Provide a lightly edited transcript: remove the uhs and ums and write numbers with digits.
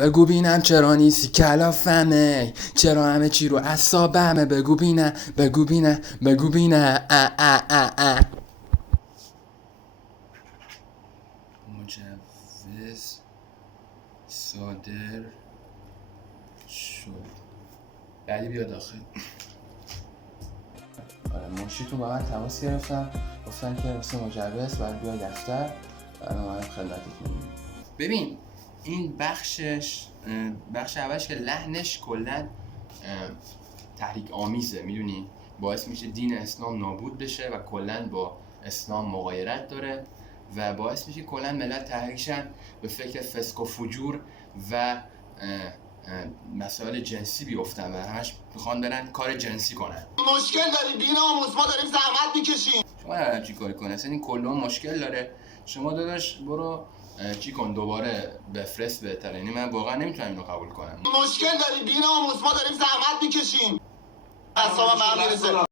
بگو بینم چرا نیستی کلافمه، چرا همه چی رو اعصابمه، بگو بینم بگو بینم بگو بینم. مجوز صادر شد. بعدی بیا داخل. منشیتون با من تماس گرفتم، گفتن که واسه مجوز باید بیای دفتر. من اومدم خدمتتون. ببین این بخش اولش که لحنش کلا تحریک آمیزه، میدونی، باعث میشه دین اسلام نابود بشه و کلا با اسلام مغایرت داره و باعث میشه کلا ملت تحریکشن به فکر فسق و فجور و مسائل جنسی بیفتن و همش میخوان برن کار جنسی کنن. مشکل داری بی‌ناموس، ما داریم زحمت میکشیم. شما نمیدونم چی کاری کنه، اصلا این کلون مشکل داره. شما داداش برو چی کن، دوباره بفرست بهتره. یعنی من واقعا نمیتونم اینو قبول کنم. مشکل داری بی‌ناموس، ما داریم زحمت میکشیم. اصلا من میرسه